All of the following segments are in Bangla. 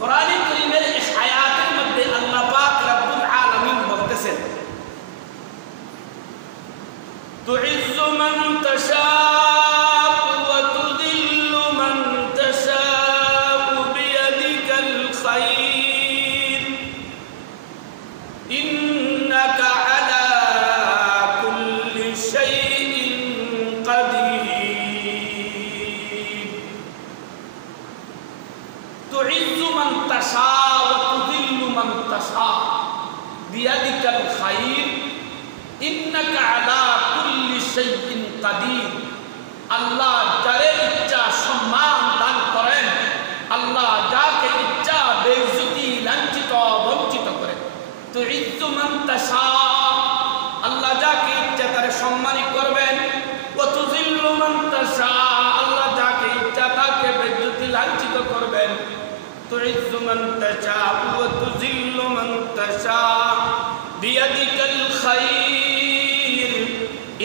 কোরআনে কারীমের এই আয়াতের মধ্যে আল্লাহ পাক রব্বুল আলামিন বলতেছেন তুইজ্জু মান তাশাউ ওয়া তুযিল্লু মান তাশাউ বিয়াদিকাল খায়র ইন্নাকা আলা কুল্লি শাইইন কাদির। তুইজ্জু মান তাশাউ ওয়া তুযিল্লু মান তাশাউ বিয়াদিকাল খায়র ইন্নাকা আলা কুল্লি শাইইন কাদির। আল্লাহ যারে ইচ্ছা সম্মান দান করেন, আল্লাহ যাকে ইচ্ছা বেইজ্জতি লাঞ্ছিত বঞ্চিত করেন। তুইজ্জু মান তাশাউ, আল্লাহ যাকে ইচ্ছা তারে সম্মানিত করবেন। ওয়া তুযিল্লু মান তাশাউ, আল্লাহ যাকে ইচ্ছা তাকে বেইজ্জতি লাঞ্ছিত করবেন। তুইজ্জু মান তাশাউ ওয়া তুযিল্লু মান তাশাউ বিয়াদিকাল খায়র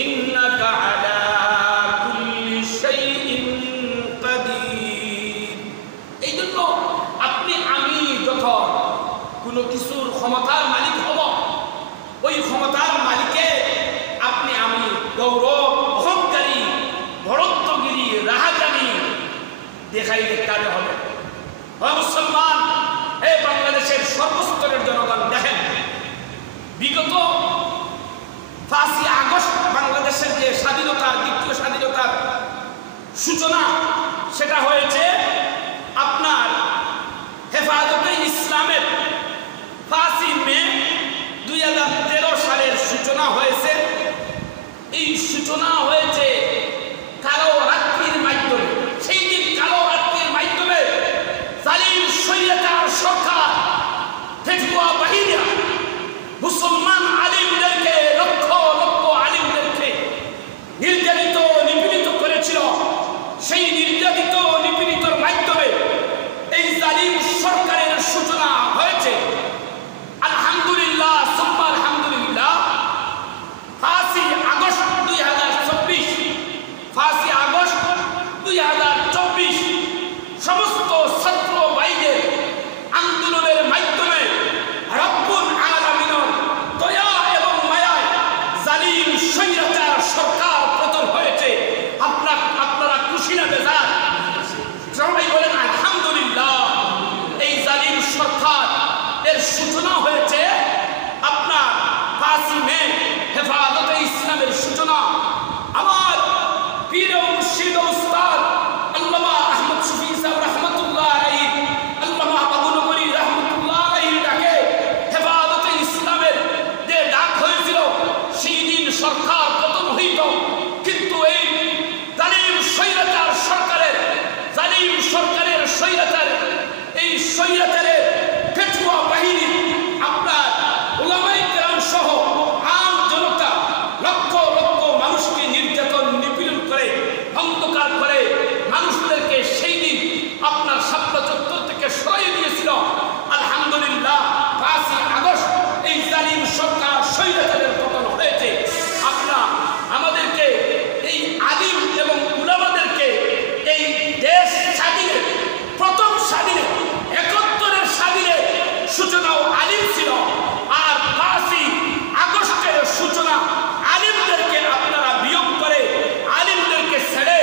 ইন্নাকা আলা কুল্লি শাইইন কাদির। এই জন্য আপনি আমি যখন কোনো কিছুর ক্ষমতার মালিক হব, ওই ক্ষমতার মালিকে আপনি আমি গৌরব অহংকারী বড়ত্বগিরি রাহাজানি দেখাই দেখতে হবে। মুসলমান, এই বাংলাদেশের সর্বস্তরের জনগণ দেখেন, বিগত 5ই আগস্ট বাংলাদেশের যে স্বাধীনতার দ্বিতীয় স্বাধীনতার সূচনা, সেটা হয়েছে আপনার হেফাজতে ইসলামের 5ই মে 2013 সালের সূচনা হয়েছে। এই সূচনা হয়েছে কালো রাত্রির মাধ্যমে। সেই দিন কালো রাত্রির মাধ্যমে জালিম স্বৈরাচার সরকার ফেটুয়া বাহিনীরা মুসলমান আলিমদেরকে, লক্ষ লক্ষ আলিমদেরকে নির্যাতিত নিপীড়িত করেছিল। সেই নির্যাতিত নিপীড়িতর মাধ্যমে এই জালিম সরকারের সূচনা হয়েছে। আলহামদুলিল্লাহ সুম্মা আলহামদুলিল্লাহ, 5ই আগস্ট 2024, 5ই আগস্ট 2024 সমস্ত ছাত্র ভাইদের আন্দোলনের মাধ্যমে রব্বুল আলামিনের দয়া এবং মায়ায় জালিম স্বৈরাচার সরকার পতন হয়েছে। আপনারা খুশি না বেজার? সবাই বলেন আলহামদুলিল্লাহ। এই জালিম সরকার এর সূচনা হয়েছে আপনার 5ই মে, হেফাজতে ইসলামের সূচনা। আমার পীর ও মুর্শিদ ও উস্তাদ আল্লামা আহমদ শফি সাহেব রহমাতুল্লাহ আলাইহি, আল্লামা আবু নবী রহমাতুল্লাহ আলাইহি ডাকে হেফাজতে ইসলামের যে ডাক হয়েছিল, সেই দিন সরকার পতন হইত। কিন্তু এই জালিম স্বৈরাচার সরকারের এই স্বৈরাচারের ফেটুয়া বাহিনী আপনার উলামায়ে কেরাম সহ আম জনতা লক্ষ লক্ষ মানুষকে নির্যাতন নিপীড়ন করে, অন্ধকার করে মানুষদেরকে সেই দিন আপনার শাপলা চত্বর থেকে সরিয়ে দিয়েছিল। আলহামদুলিল্লাহ 5ই আগস্ট এই জালিম সরকার স্বৈরাচারের পতন হয়েছে। আমাদেরকে এই আলিম এবং উলামাদেরকে এই দেশ স্বাধীনের প্রথম স্বাধীনে 71-এর স্বাধীনের সূচনাও আলিম ছিল। আর 5ই আগস্টের সূচনা আলিমদেরকে আপনারা বিয়োগ করে, আলিমদেরকে ছেড়ে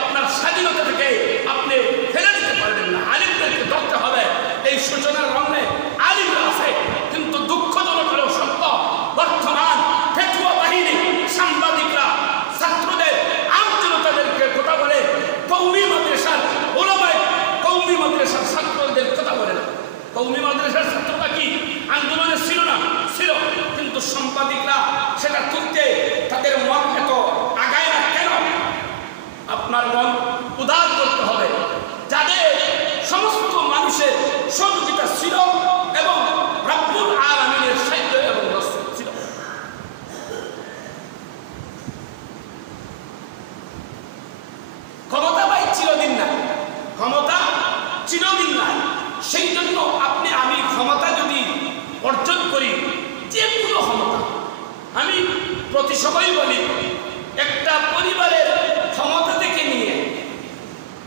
আপনার স্বাধীনতা থেকে আপনি ফেলে দিতে পারবেন না। আলিমদেরকে ধরতে হবে। এই সূচনার রঙে আলিমরা আছে, কিন্তু দুঃখজনক হলেও সত্য, বর্তমান ফেটুয়া বাহিনী সাংবাদিকরা ছাত্রদের আমজনতাদেরকে কথা বলে, কওমি মাদ্রাসার ওলামায়ে কওমি মাদ্রাসার ছাত্রদের কথা বলে না। কওমি মাদ্রাসার ছাত্ররা কি আন্দোলনে ছিল না? ছিল, কিন্তু সাংবাদিকরা সেটা তুলতে তাদের মন এত আগায় না কেন? আপনার মন উদার করতে হবে। যাদের সমস্ত মানুষের সহযোগিতা ছিল এবং রব্বুল আলামিনের সাহায্য এবং নসরত ছিল। ক্ষমতা ভাই চিরদিন না, ক্ষমতা চিরদিন না। সেই জন্য আপনি আমি ক্ষমতা যদি অর্জন করি, যে কোনো ক্ষমতা, আমি প্রতি সবাই বলি, একটা পরিবারের ক্ষমতা থেকে নিয়ে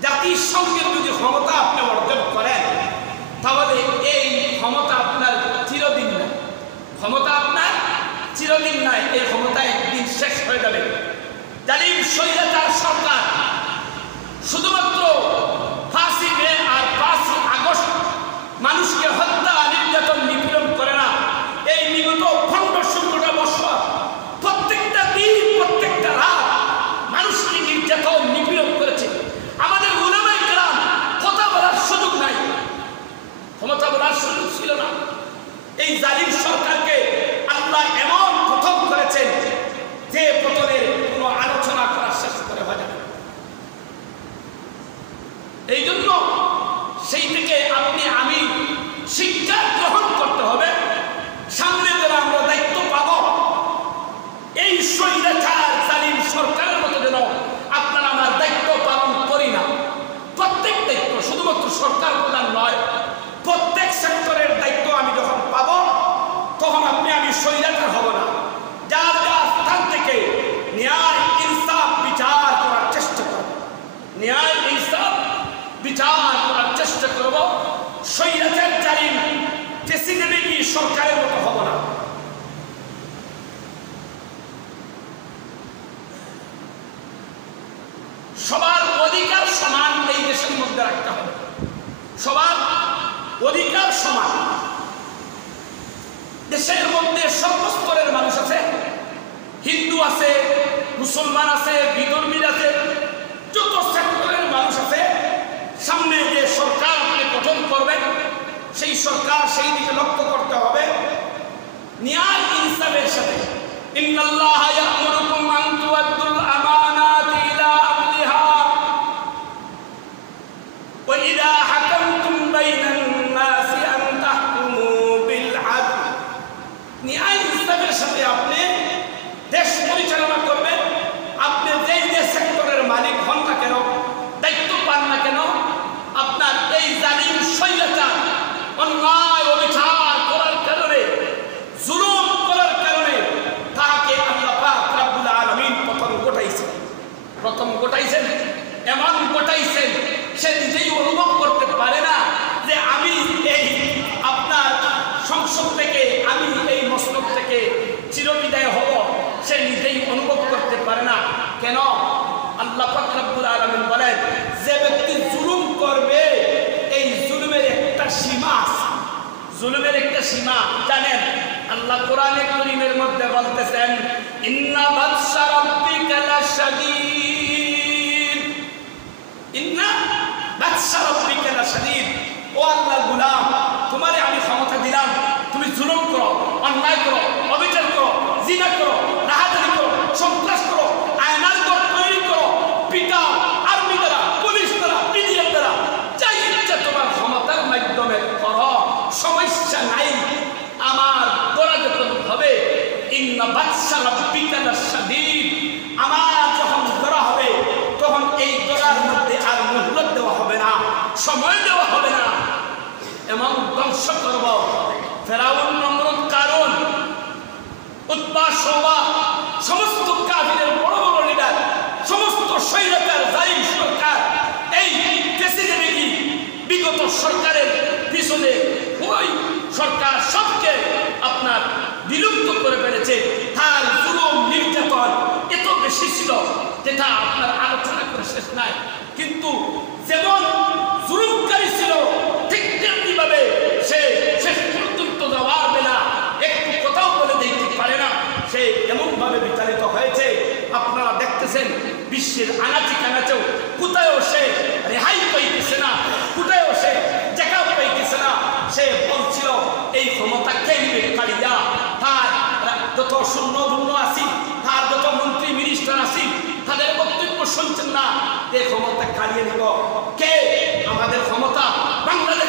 জাতিসংঘের যদি ক্ষমতা আপনি অর্জন করেন, তাহলে সরকারের মতো হব না। সবার অধিকার সমান এই দেশের মধ্যে রাখতে হবে। সবার অধিকার সমান। দেশের মধ্যে সর্বস্তরের মানুষ আছে, হিন্দু আছে, মুসলমান আছে, বিধর্মী আছে, যত সেক্টরের মানুষ আছে। সামনে যে সরকার আপনি গঠন করবেন, সেই সরকার সেই দিকে লক্ষ্য করতে হবে ন্যায় ইনসাফের সাথে। ইন্নাল্লাহা ইয়া'মুরুকুম আন তু'আদ্দুল আমানাতি ইলা আহলিহা ওয়া ইযা হাকামতুম বাইনান নাসি আন তাহকুমু বিল আদল। ন্যায় ইনসাফের সাথে আপনি দেশ পরিচালনা করবেন। আপনি যেই যে সেক্টরের মালিক হন না কেন, দায়িত্ব পান না কেন, আপনার এই জালিম স্বৈরাচার অন্যায় অবিচার করার কারণে, জুলুম করার কারণে তাকে আল্লাহ পাক রব্বুল আলামিন প্রথম গোটাইছেন, এমন গোটাইছেন সে নিজেই অনুভব করতে পারে না যে আমি এই আপনার সংসদ থেকে, আমি এই মসনদ থেকে চিরবিদায় হব। সে নিজেই অনুভব করতে পারে না। কেন? আল্লাহ পাক রব্বুল আলামিন বলেন, যে ব্যক্তি জুলুম করবে এই জুলুমের একটা সীমা আছে। জুলুমের একটা সীমা জানেন? আল্লাহ কোরআনে কারীমের মধ্যে বলতেছেন, ইন্না বাতশা রাব্বিকা লাশাদীদ। ইন্না বাতশা রাব্বিকা লাশাদীদ। ও আল্লাহর গোলাম, তোমারে আমি ক্ষমতা দিলাম, তুমি জুলুম করো, অন্যায় করো, অবিচার করো, জিনা করো, রাহাজানি করো, সন্ত্রাস করো, আয়নার ঘর তৈরি করো, পিটাও, আর্মি দ্বারা, পুলিশ দ্বারা, বিডিআর দ্বারা, যাই ইচ্ছা তোমার ক্ষমতার মাধ্যমে করো, সমস্যা নাই। আমার দরা যখন হবে, ইন্না বাতশা রাব্বিকা লাশাদীদ, আমার যখন দরা হবে তখন এই দরার মধ্যে আর মুহূর্ত দেওয়া হবে না, সময় দেওয়া হবে না। এমন ধ্বংস করব। ফেরাউন, নমরুদ, কারুন, উতবা, শাইবা, সমস্ত কাফিরের বড় বড় লিডার, সমস্ত স্বৈরাচার জালিম সরকার, এই প্রেসিডেন্টই বিগত সরকারের পিছনে ওই সরকার সবকে আপনার বিলুপ্ত করে ফেলেছে। তার জুলুম নির্যাতন এত বেশি ছিল যেটা আপনার আলোচনা করে শেষ নাই। কিন্তু যেমন জুলুমকারী ছিল, ঠিক তেমনি ভাবে সে শেষ পর্যন্ত যাওয়ার বেলা একটু কথাও বলে দেখতে পারে না। সে এমন ভাবে বিতাড়িত হয়েছে, আপনারা দেখতেছেন বিশ্বের আনাচে কানাচেও কোথায়ও সে রেহাই পাইতেছে না, কোথায়ও সে জায়গা পাইতেছে না। সে বলছিল এই ক্ষমতা কে নিবে কালিয়া, তার যত শূন্য শূন্য আছি, তার যত মন্ত্রী মিনিস্টার আছি, তাদের বক্তব্য শুনছেন না, এই ক্ষমতা কালিয়ে নিব কে? আমাদের ক্ষমতা বাংলাদেশ